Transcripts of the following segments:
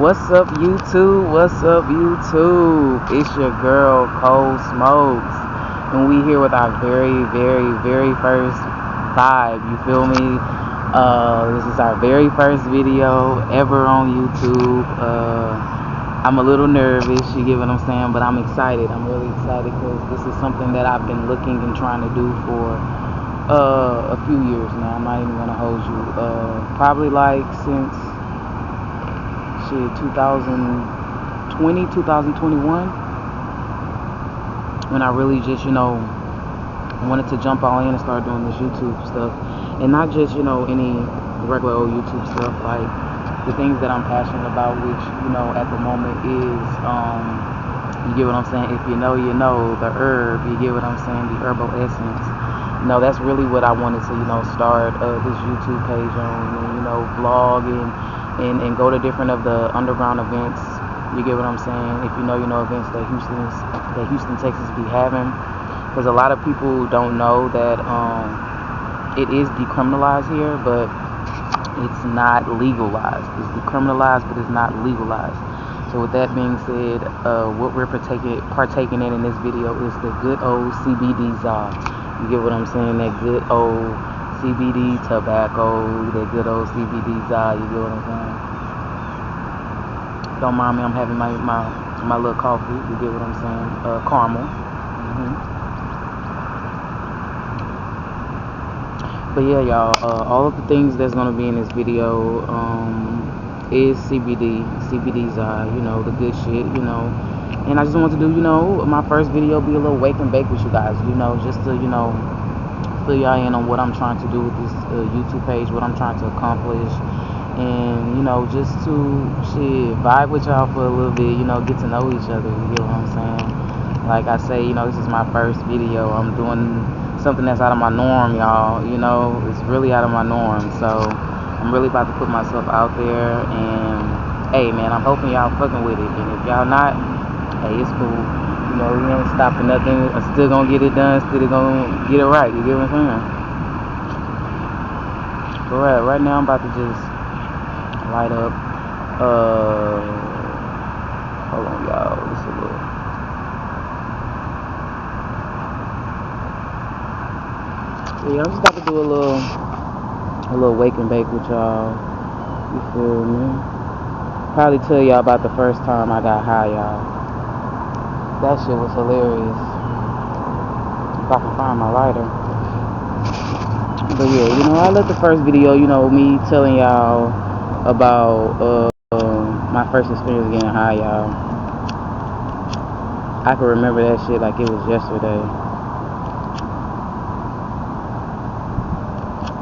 What's up, YouTube? What's up, YouTube? It's your girl, Cold Smokes, and we here with our very first vibe. You feel me? This is our very first video ever on YouTube. I'm a little nervous, you get what I'm saying, but I'm excited. I'm really excited because this is something that I've been looking and trying to do for a few years now. I'm not even gonna hold you. Probably like since 2020, 2021, when I really just, wanted to jump all in and start doing this YouTube stuff. And not just, any regular old YouTube stuff, like the things that I'm passionate about, which, at the moment is, you get what I'm saying? If you know, the herb, you get what I'm saying? The herbal essence. That's really what I wanted to, start this YouTube page on, and, vlog and go to different of the underground events. You get what I'm saying? If you know events that Houston, Texas be having, because a lot of people don't know that it is decriminalized here, but it's not legalized. It's decriminalized, but it's not legalized. So with that being said, what we're partaking in this video is the good old CBD za. You get what I'm saying? That good old CBD tobacco, that good old CBD za. You get what I'm saying? Don't mind me, I'm having my little coffee. You get what I'm saying? Caramel. But yeah, y'all, all of the things that's gonna be in this video is CBD's, the good shit, and I just want to do, my first video be a little wake and bake with you guys, just to, fill y'all in on what I'm trying to do with this YouTube page, what I'm trying to accomplish, and, just to, vibe with y'all for a little bit, get to know each other, you get what I'm saying? Like I say, this is my first video. I'm doing something that's out of my norm, y'all. It's really out of my norm. So I'm really about to put myself out there, and hey, man, I'm hoping y'all fucking with it. And if y'all not, hey, it's cool. We ain't stopping nothing. I'm still gonna get it done. Still gonna get it right. You get what I'm saying? But right now I'm about to just light up. Hold on, y'all. Just a little. Yeah, I'm just about to do a little wake and bake with y'all. You feel me? Probably tell y'all about the first time I got high, y'all. That shit was hilarious. If I can find my lighter. But yeah, I left the first video, me telling y'all about my first experience getting high, y'all. I can remember that shit like it was yesterday.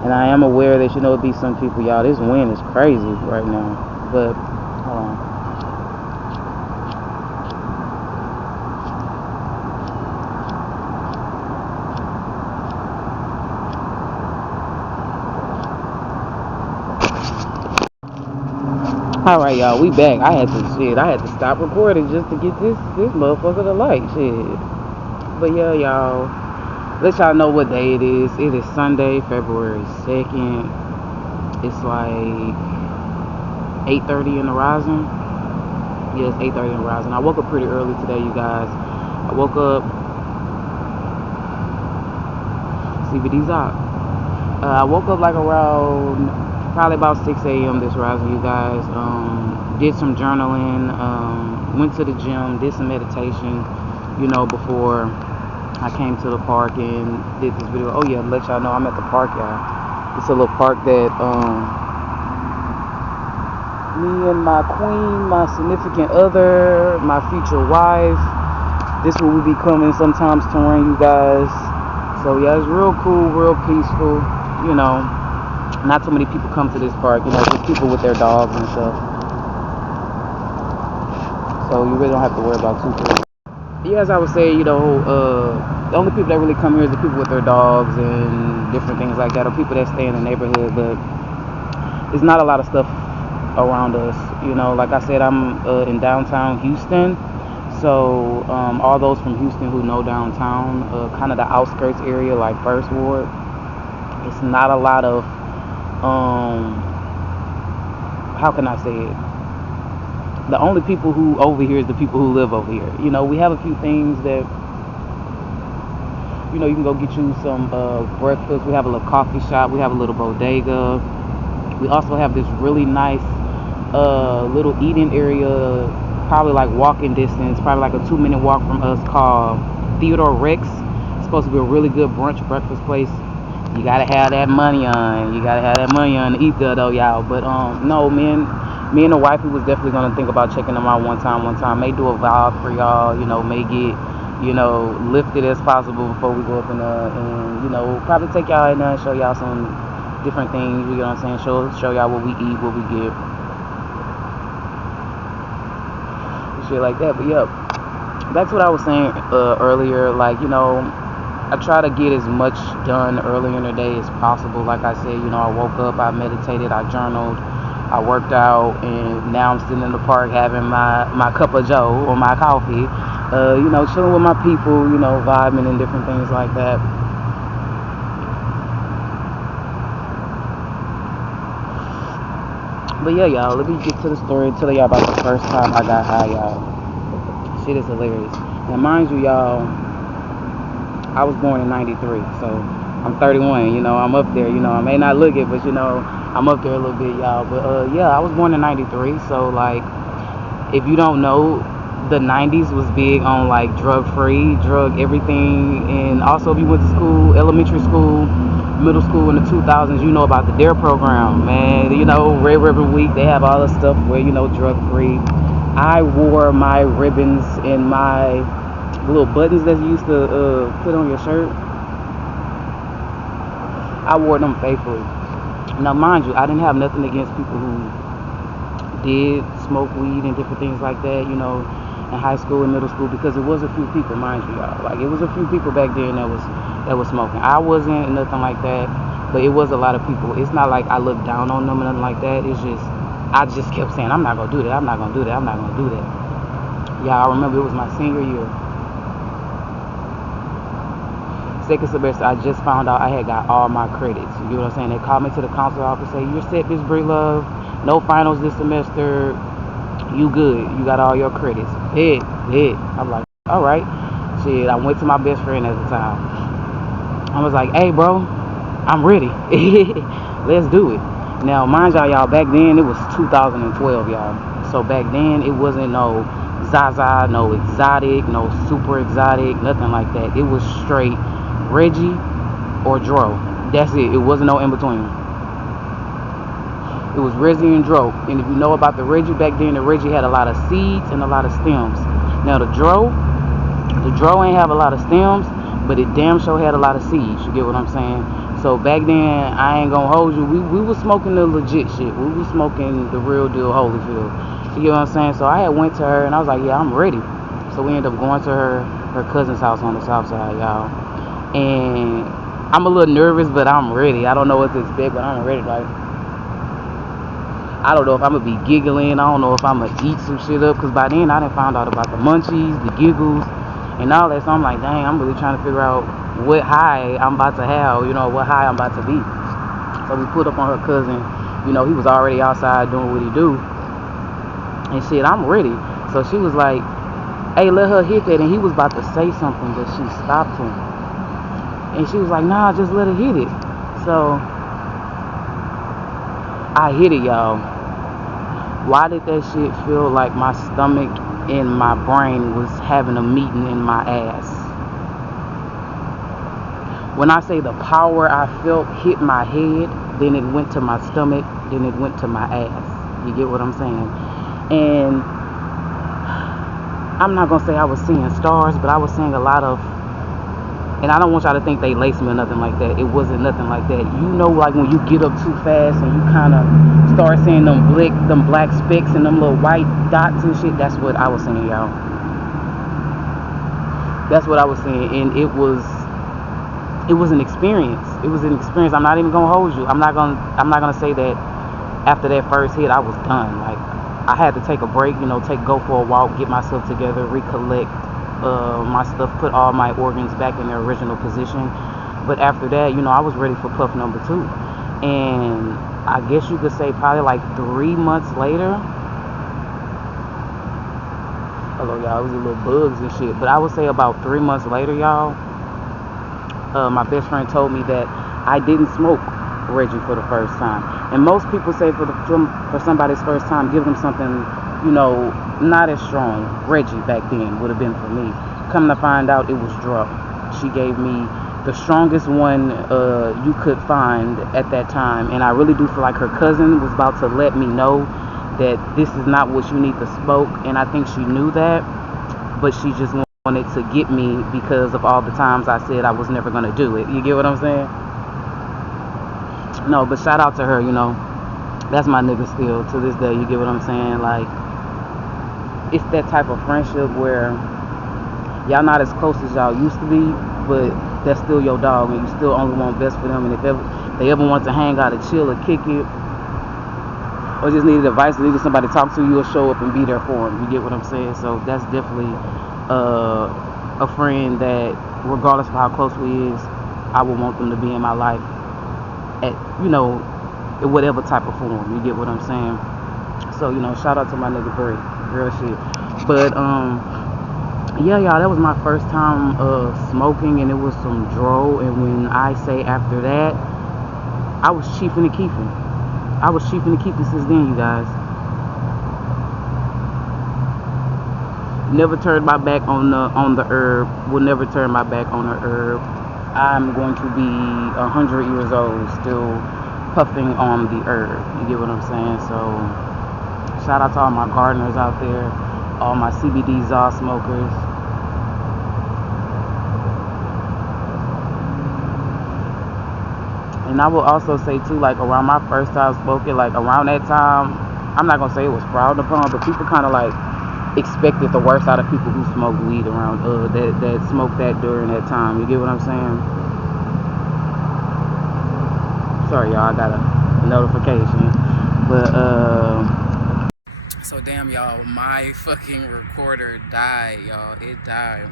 And I am aware that, it be some people, y'all, this wind is crazy right now. But, hold on. Alright, y'all, we back. I had to stop recording just to get this motherfucker to light, shit. But yeah, y'all, let y'all know what day it is. It is Sunday, February 2nd. It's like 8:30 in the rising. Yeah, it's 8:30 in the rising. I woke up pretty early today, you guys. I woke up. CBD's out. I woke up like around probably about 6 a.m. this rising, you guys. Did some journaling. Went to the gym. Did some meditation. Before I came to the park and did this video. Oh yeah, let y'all know I'm at the park, y'all. It's a little park that me and my queen, my significant other, my future wife, this will be coming sometimes to rain, you guys. So yeah, it's real cool, real peaceful. Not too many people come to this park. Just people with their dogs and stuff. So you really don't have to worry about too much. Yeah, as I was saying, the only people that really come here is the people with their dogs and different things like that, or people that stay in the neighborhood. But it's not a lot of stuff around us. Like I said, I'm in downtown Houston. So all those from Houston who know downtown, kind of the outskirts area, like First Ward, it's not a lot of how can I say it? the only people who over here is the people who live over here. You know, we have a few things that, you know, you can go get you some breakfast. We have a little coffee shop. We have a little bodega. We also have this really nice little eating area, probably like walking distance, probably like a 2-minute walk from us, called Theodore Rex. It's supposed to be a really good brunch breakfast place. You gotta have that money on. You gotta have that money on to eat there though, y'all. But no, me and the wifey was definitely gonna think about checking them out one time. May do a vlog for y'all. You know, may get, you know, lifted as possible before we go up in there, and, you know, probably take y'all in there and show y'all some different things. You know what I'm saying? Show y'all what we eat, what we get, shit like that. But yeah, that's what I was saying earlier. Like, you know, I try to get as much done early in the day as possible. Like I said, you know, I woke up, I meditated, I journaled, I worked out, and now I'm sitting in the park having my cup of joe or my coffee, you know, chilling with my people, you know, vibing and different things like that. But yeah, y'all, let me get to the story, tell y'all about the first time I got high, y'all. Shit is hilarious. Now, mind you, y'all, I was born in 93, so I'm 31, you know, I'm up there, you know, I may not look it, but, you know, I'm up there a little bit, y'all. But yeah, I was born in 93, so, like, if you don't know, the 90s was big on, like, drug-free, drug everything. And also, if you went to school, elementary school, middle school in the 2000s, you know about the DARE program, man. You know, Red Ribbon Week, they have all the stuff where, you know, drug-free. I wore my ribbons and my little buttons that you used to put on your shirt. I wore them faithfully. Now, mind you, I didn't have nothing against people who did smoke weed and different things like that, you know, in high school and middle school, because it was a few people, mind you, y'all. Like, it was a few people back then that was smoking. I wasn't, nothing like that, but it was a lot of people. It's not like I looked down on them or nothing like that. It's just, I just kept saying, I'm not gonna do that. I'm not gonna do that. I'm not gonna do that. Yeah, I remember it was my senior year. Second semester, I just found out I had got all my credits. You know what I'm saying? They called me to the counselor office, say, you're set, Miss Breelove. No finals this semester. You good. You got all your credits. Hit. I'm like, all right. Shit, I went to my best friend at the time. I was like, hey, bro, I'm ready. Let's do it. Now, mind y'all, back then, it was 2012, y'all. So back then, it wasn't no Zaza, no exotic, no super exotic, nothing like that. It was straight Reggie or Dro. That's it. It wasn't no in between. It was Reggie and Dro. And if you know about the Reggie, back then the Reggie had a lot of seeds and a lot of stems. Now the Dro ain't have a lot of stems, but it damn sure had a lot of seeds. You get what I'm saying? So back then, I ain't gonna hold you. We was smoking the legit shit. We was smoking the real deal Holyfield. You get what I'm saying? So I had went to her and I was like, yeah, I'm ready. So we ended up going to her cousin's house on the south side, y'all. And I'm a little nervous, but I'm ready. I don't know what to expect, but I'm ready. Like, I don't know if I'm going to be giggling. I don't know if I'm going to eat some shit up. Because by then, I done found out about the munchies, the giggles, and all that. So I'm like, dang, I'm really trying to figure out what high I'm about to have. You know, what high I'm about to be. So we put up on her cousin. You know, he was already outside doing what he do. And shit, I'm ready. So she was like, hey, let her hit that. And he was about to say something, but she stopped him. And she was like, nah, just let her hit it. So I hit it, y'all. Why did that shit feel like my stomach and my brain was having a meeting in my ass? When I say the power I felt hit my head, then it went to my stomach, then it went to my ass. You get what I'm saying? And I'm not going to say I was seeing stars, but I was seeing a lot of, and I don't want y'all to think they laced me or nothing like that. It wasn't nothing like that. You know, like when you get up too fast and you kind of start seeing them black specks and them little white dots and shit. That's what I was seeing, y'all. That's what I was seeing, and it was an experience. It was an experience. I'm not even gonna hold you. I'm not gonna say that after that first hit I was done. Like, I had to take a break, you know, go for a walk, get myself together, recollect my stuff, put all my organs back in their original position. But after that, you know, I was ready for puff number 2. And I guess you could say probably like 3 months later, Hello, y'all. It was a little bugs and shit. But I would say about 3 months later, y'all, my best friend told me that I didn't smoke Reggie for the first time. And most people say for somebody's first time, give them something, you know, not as strong. Reggie back then would have been for me. Come to find out, it was Dro. She gave me the strongest one you could find at that time. And I really do feel like her cousin was about to let me know that this is not what you need to smoke. And I think she knew that, but she just wanted to get me because of all the times I said I was never going to do it. You get what I'm saying? No, but shout out to her, you know. That's my nigga still to this day. You get what I'm saying? Like, it's that type of friendship where y'all not as close as y'all used to be, but that's still your dog, and you still only want best for them. And if they ever want to hang out or chill or kick it, or just needed advice, or needed somebody to talk to, you'll show up and be there for them. You get what I'm saying? So that's definitely a friend that, regardless of how close we is, I would want them to be in my life at, you know, in whatever type of form. You get what I'm saying? So, you know, shout out to my nigga Bray. Real shit. But yeah, y'all, that was my first time smoking, and it was some dro. And when I say after that, I was chiefing and keeping. I was chiefing and keeping since then, you guys. Never turned my back on the herb. Will never turn my back on the herb. I'm going to be 100 years old still puffing on the herb. You get what I'm saying? So shout out to all my gardeners out there, all my CBD Zaw smokers. And I will also say too, like around my first time smoking, like around that time, I'm not gonna say it was frowned upon, but people kind of like expected the worst out of people who smoke weed around that smoke that during that time. You get what I'm saying? Sorry, y'all, I got a notification. But so damn, y'all, my fucking recorder died, y'all. It died.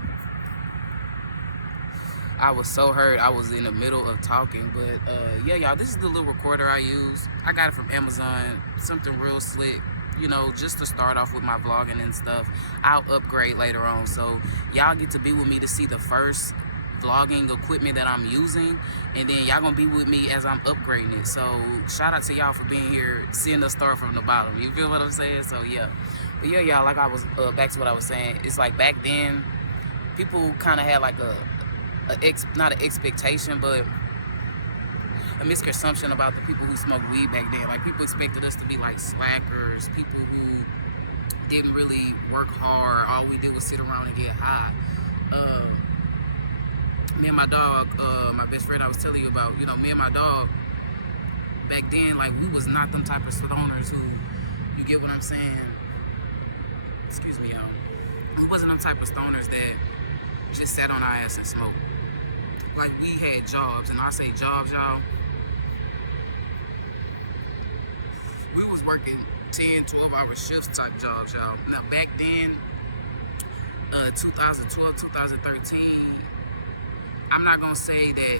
I was so hurt. I was in the middle of talking, but yeah, y'all, this is the little recorder I use. I got it from Amazon. Something real slick, you know, just to start off with my vlogging and stuff. I'll upgrade later on, so y'all get to be with me to see the first vlogging equipment that I'm using, and then y'all gonna be with me as I'm upgrading it. So shout out to y'all for being here, seeing us start from the bottom. You feel what I'm saying? So yeah, but yeah, y'all, like I was back to what I was saying. It's like back then, people kind of had like not an expectation, but a misconception about the people who smoked weed back then. Like, people expected us to be like slackers, people who didn't really work hard. All we did was sit around and get high. Me and my dog, my best friend I was telling you about, you know, me and my dog back then, like, we was not them type of stoners who, you get what I'm saying? Excuse me, y'all. We wasn't them type of stoners that just sat on our ass and smoked. Like, we had jobs, and I say jobs, y'all. We was working 10, 12-hour shifts type jobs, y'all. Now, back then, 2012, 2013, I'm not going to say that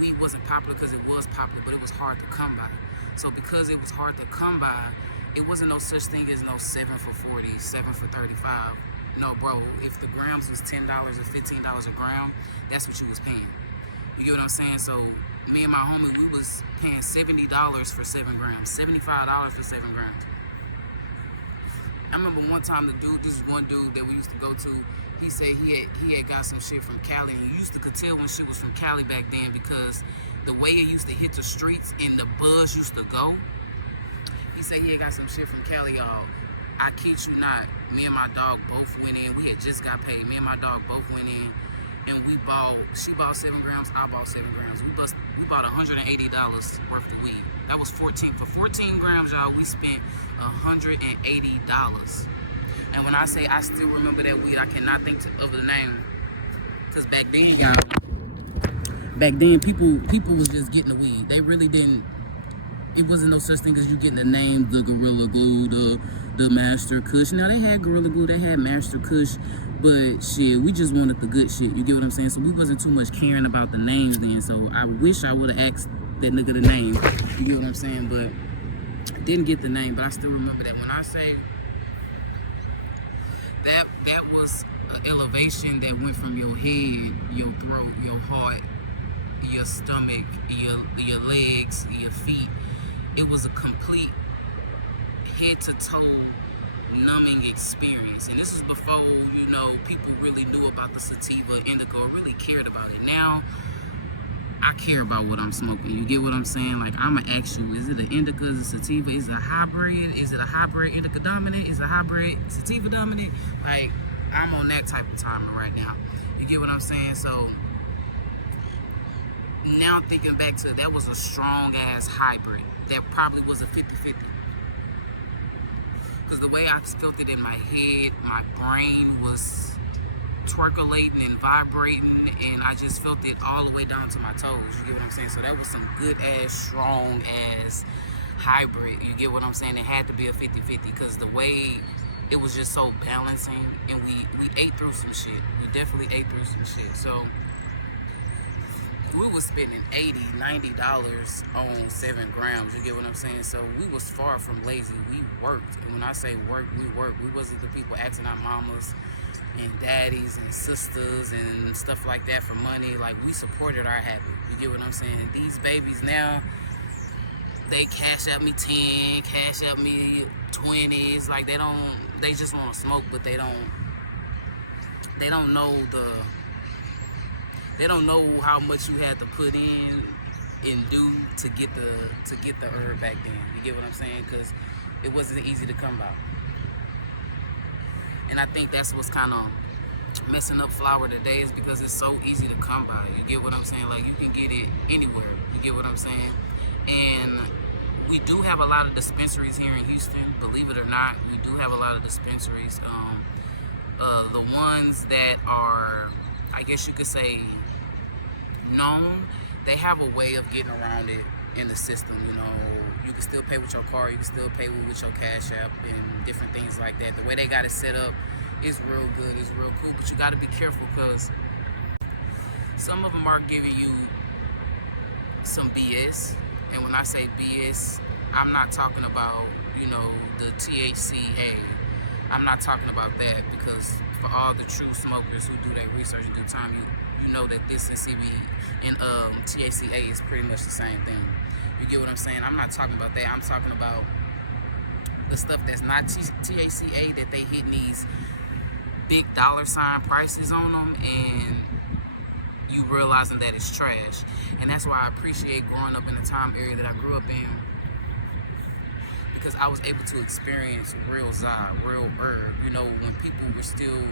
weed wasn't popular, because it was popular, but it was hard to come by. So because it was hard to come by, it wasn't no such thing as no 7 for 40, 7 for 35. No, bro, if the grams was $10 or $15 a gram, that's what you was paying. You get what I'm saying? So me and my homie, we was paying $70 for 7 grams, $75 for 7 grams. I remember one time this one dude that we used to go to, he said he had got some shit from Cali, and you used to could tell when shit was from Cali back then, because the way it used to hit the streets and the buzz used to go. He said he had got some shit from Cali, y'all. I kid you not, me and my dog both went in. We had just got paid. Me and my dog both went in, and she bought 7 grams, I bought 7 grams. We bought $180 worth of weed. That was 14. For 14 grams, y'all, we spent $180. And when I say I still remember that weed, I cannot think of the name. Because back then, y'all, people was just getting the weed. They really didn't. It wasn't no such thing as you getting the name, the Gorilla Glue, the Master Kush. Now, they had Gorilla Glue, they had Master Kush, but shit, we just wanted the good shit. You get what I'm saying? So we wasn't too much caring about the names then. So I wish I would have asked that nigga the name. You get what I'm saying? But I didn't get the name, but I still remember that. When I say that was an elevation that went from your head, your throat, your heart, your stomach, your legs, your feet. It was a complete head to toe numbing experience. And this was before, people really knew about the sativa, indica, or really cared about it. Now I care about what I'm smoking. You get what I'm saying? Like, I'ma ask you, is it an indica, is it sativa, is it a hybrid? Is it a hybrid indica dominant? Is it a hybrid sativa dominant? Like, I'm on that type of timing right now. You get what I'm saying? So now thinking back to, that was a strong ass hybrid. That probably was a 50-50. Because the way I felt it in my head, my brain was twerculating and vibrating, and I just felt it all the way down to my toes. You get what I'm saying? So that was some good ass, strong ass hybrid. You get what I'm saying? It had to be a 50-50 because the way it was just so balancing, and we ate through some shit. We definitely ate through some shit. So we was spending $80-$90 on 7 grams. You get what I'm saying? So we was far from lazy. We worked, and when I say work, we worked. We wasn't the people asking our mamas and daddies and sisters and stuff like that for money. Like, we supported our habit. You get what I'm saying? These babies now, they cash out me 10, cash out me 20s. Like, they just want to smoke, but they don't know they don't know how much you had to put in and do to get the herb back then. You get what I'm saying? Because it wasn't easy to come by. And I think that's what's kind of messing up flower today, is because it's so easy to come by. You get what I'm saying? Like, you can get it anywhere. You get what I'm saying? And we do have a lot of dispensaries here in Houston. Believe it or not, we do have a lot of dispensaries. The ones that are, I guess you could say, known, they have a way of getting around it in the system. You can still pay with your card, you can still pay with your Cash App and different things like that. The way they got it set up is real good, it's real cool, but you got to be careful, because some of them are giving you some BS. And when I say BS, I'm not talking about, the THCA. I'm not talking about that, because for all the true smokers who do their research and do time, you know that this and CBD and THCA is pretty much the same thing. You get what I'm saying? I'm not talking about that. I'm talking about the stuff that's not THCA, that they hit these big $ prices on them, and you realizing that it's trash. And that's why I appreciate growing up in the time area that I grew up in, because I was able to experience real za, real herb. When people were still,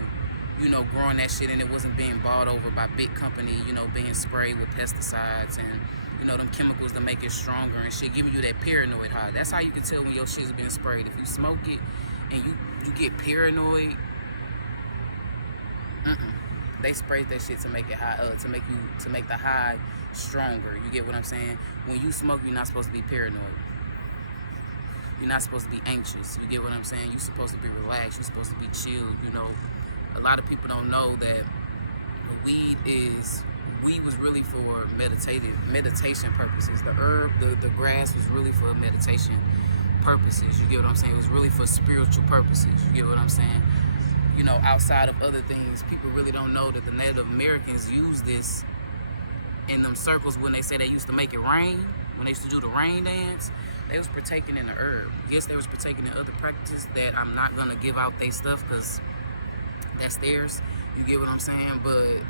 growing that shit, and it wasn't being bought over by big company, being sprayed with pesticides and, them chemicals to make it stronger and shit, giving you that paranoid high. That's how you can tell when your shit's been sprayed. If you smoke it and you get paranoid, they sprayed that shit to make it high, to make the high stronger. You get what I'm saying? When you smoke, you're not supposed to be paranoid. You're not supposed to be anxious. You get what I'm saying? You're supposed to be relaxed. You're supposed to be chilled. A lot of people don't know that weed was really for meditation purposes. The herb, the grass was really for meditation purposes. You get what I'm saying? It was really for spiritual purposes. You get what I'm saying? Outside of other things, people really don't know that the Native Americans use this in them circles when they say they used to make it rain, when they used to do the rain dance. They was partaking in the herb. Yes, they was partaking in other practices that I'm not going to give out their stuff, because that's theirs. You get what I'm saying? But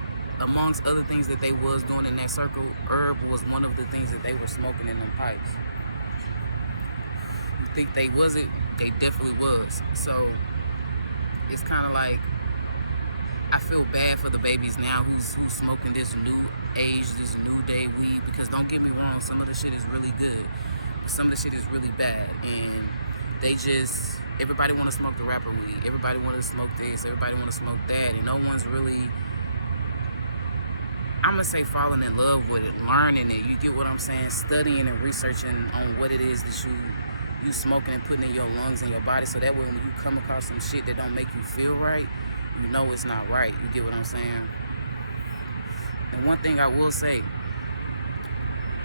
amongst other things that they was doing in that circle, herb was one of the things that they were smoking in them pipes. You think they wasn't? They definitely was. So it's kind of like, I feel bad for the babies now who's smoking this new age, this new day weed, because don't get me wrong, some of the shit is really good, but some of the shit is really bad, and everybody want to smoke the rapper weed, everybody want to smoke this, everybody want to smoke that, and no one's really, I'm going to say, falling in love with it, learning it. You get what I'm saying? Studying and researching on what it is that you smoking and putting in your lungs and your body, so that way when you come across some shit that don't make you feel right, you know it's not right. You get what I'm saying? And one thing I will say,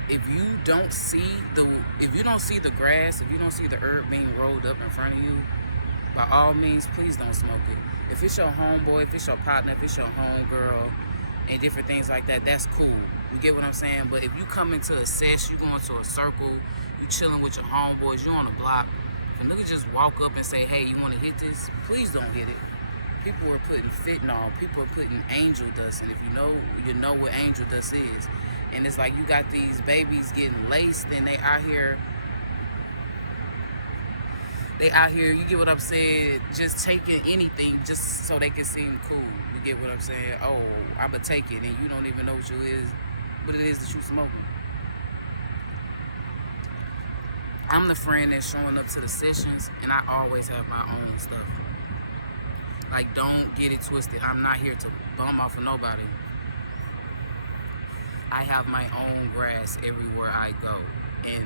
if you don't see the grass, if you don't see the herb being rolled up in front of you, by all means, please don't smoke it. If it's your homeboy, if it's your partner, if it's your homegirl, and different things like that, that's cool. You get what I'm saying? But if you come into a sesh, you go into a circle, you chilling with your homeboys, you on a block, if a nigga just walk up and say, hey, you want to hit this? Please don't hit it. People are putting fentanyl, people are putting angel dust, and if you know what angel dust is. And it's like you got these babies getting laced, and they out here, you get what I'm saying, just taking anything just so they can seem cool. You get what I'm saying? Oh, I'ma take it, and you don't even know what it is that you smoking. I'm the friend that's showing up to the sessions, and I always have my own stuff. Like, don't get it twisted. I'm not here to bum off of nobody. I have my own grass everywhere I go. And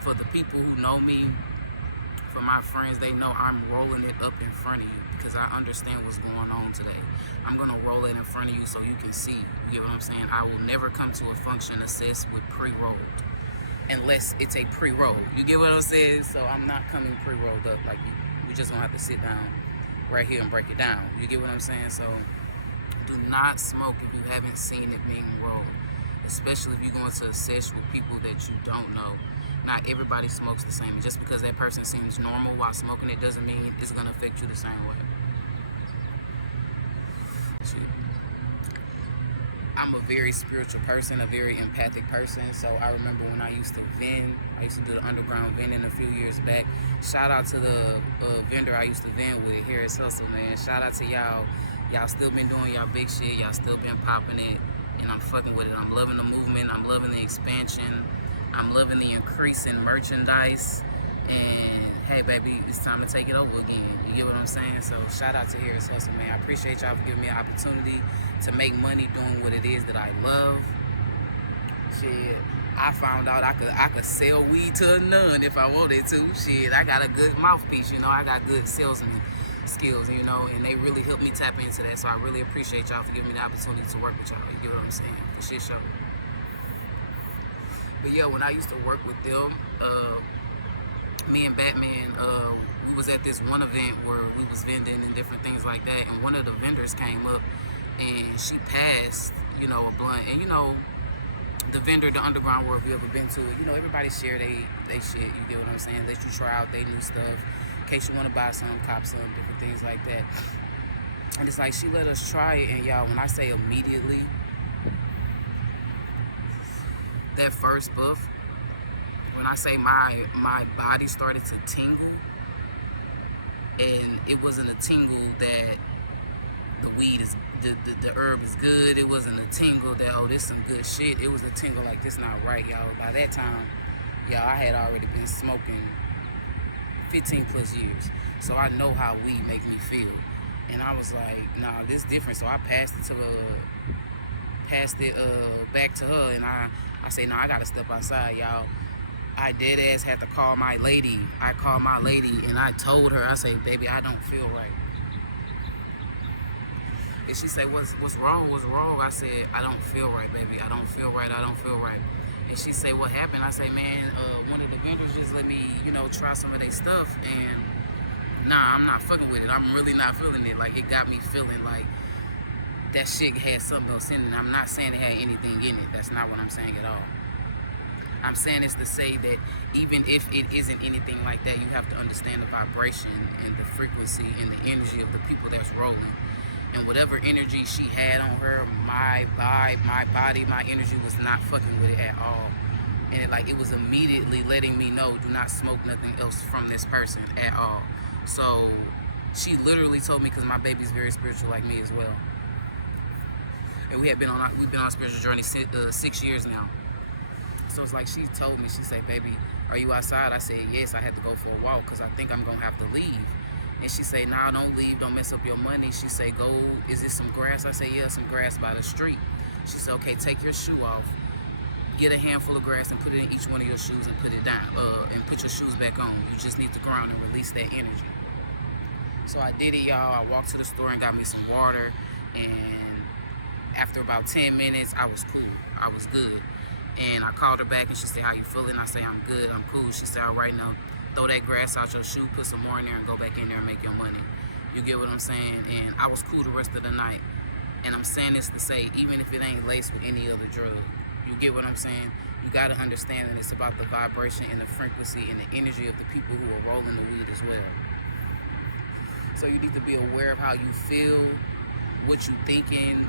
for the people who know me, for my friends, they know I'm rolling it up in front of you because I understand what's going on today. I'm going to roll it in front of you so you can see. You get what I'm saying? I will never come to a function assessed with pre-rolled unless it's a pre-roll. You get what I'm saying? So I'm not coming pre-rolled up like you. We just going to have to sit down right here and break it down. You get what I'm saying? So do not smoke if you haven't seen it being rolled, especially if you're going to a session with people that you don't know. Not everybody smokes the same. Just because that person seems normal while smoking it doesn't mean it's going to affect you the same way. I'm a very spiritual person, a very empathic person. So I remember when I used to vend, I used to do the underground vending a few years back. Shout out to the vendor I used to vend with here at Hustle, man. Shout out to y'all. Y'all still been doing y'all big shit. Y'all still been popping it. And I'm fucking with it. I'm loving the movement. I'm loving the expansion. I'm loving the increase in merchandise. And hey, baby, it's time to take it over again. You get what I'm saying? So shout out to Harris Hustle, man. I appreciate y'all for giving me an opportunity to make money doing what it is that I love. Shit, I found out I could sell weed to a nun if I wanted to. Shit, I got a good mouthpiece, you know. I got good salesman skills, you know, and they really helped me tap into that. So I really appreciate y'all for giving me the opportunity to work with y'all. You get what I'm saying? For shit show. But yeah, when I used to work with them, me and Batman, we was at this one event where we was vending and different things like that, and one of the vendors came up and she passed, you know, a blunt. And you know, the vendor, the underground world, if you ever been to it, you know, everybody share they shit, you get what I'm saying? Let you try out their new stuff in case you want to buy some, cop some, different things like that. And it's like she let us try it, and y'all, when I say immediately, that first puff, when I say my body started to tingle, and it wasn't a tingle that the weed is, the herb is good. It wasn't a tingle that, oh, this some good shit. It was a tingle like, this not right, y'all. By that time, y'all, I had already been smoking 15 plus years. So I know how weed make me feel. And I was like, nah, this different. So I passed it back to her, and I say, no, I gotta step outside, y'all. I dead ass had to call my lady. I called my lady and I told her, I say, baby, I don't feel right. And she said, what's wrong? What's wrong? I said, I don't feel right, baby. I don't feel right. I don't feel right. And she said, what happened? I say, man, one of the vendors just let me, you know, try some of their stuff, and nah, I'm not fucking with it. I'm really not feeling it. Like, it got me feeling like that shit had something else in it. I'm not saying it had anything in it. That's not what I'm saying at all. I'm saying this to say that even if it isn't anything like that, you have to understand the vibration and the frequency and the energy of the people that's rolling. And whatever energy she had on her, my vibe, my body, my energy was not fucking with it at all. And it was immediately letting me know, do not smoke nothing else from this person at all. So she literally told me, because my baby's very spiritual like me as well. And we've been on a spiritual journey 6 years now. So it's like she told me, she said, baby, are you outside? I said, yes, I had to go for a walk because I think I'm going to have to leave. And she said, nah, don't leave, don't mess up your money. She said, go, is it some grass? I said, yeah, some grass by the street. She said, okay, take your shoe off, get a handful of grass and put it in each one of your shoes and put it down, and put your shoes back on. You just need to go around and release that energy. So I did it, y'all. I walked to the store and got me some water, and after about 10 minutes, I was cool. I was good. And I called her back and she said, how you feeling? I said, I'm good, I'm cool. She said, all right, now throw that grass out your shoe, put some more in there, and go back in there and make your money. You get what I'm saying? And I was cool the rest of the night. And I'm saying this to say, even if it ain't laced with any other drug, you get what I'm saying? You got to understand that it's about the vibration and the frequency and the energy of the people who are rolling the weed as well. So you need to be aware of how you feel, what you thinking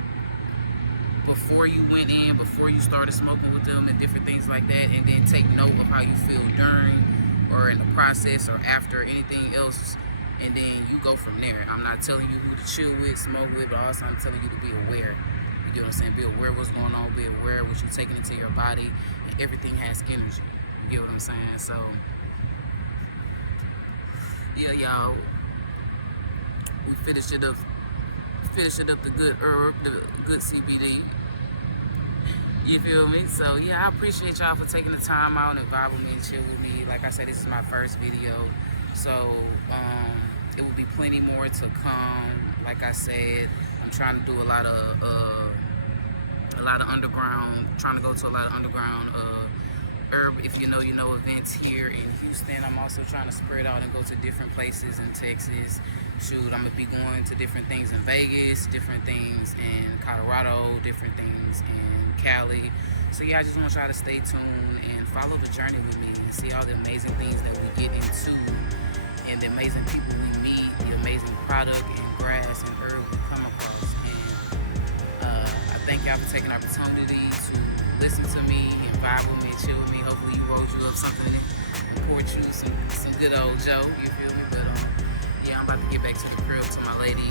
before you went in, before you started smoking with them and different things like that, and then take note of how you feel during or in the process or after anything else, and then you go from there. I'm not telling you who to chill with, smoke with, but also I'm telling you to be aware. You get what I'm saying? Be aware of what's going on, be aware of what you're taking into your body, and everything has energy. You get what I'm saying? So, yeah, y'all, we finished it up the good herb, the good CBD. You feel me? So yeah, I appreciate y'all for taking the time out and vibe with me and chill with me. Like I said, this is my first video, so it will be plenty more to come. Like I said, I'm trying to do a lot of underground, trying to go to a lot of underground herb, if you know events here in Houston. I'm also trying to spread out and go to different places in Texas. Shoot, I'm gonna be going to different things in Vegas, different things in Colorado, different things in Cali. So yeah, I just want y'all to stay tuned and follow the journey with me and see all the amazing things that we get into and the amazing people we meet, the amazing product and grass and herb we come across. And I thank y'all for taking the opportunity to listen to me and vibe with me, chill with me. Hopefully you rolled you up something and poured you some good old Joe. You feel me? But yeah, I'm about to get back to the crib to my lady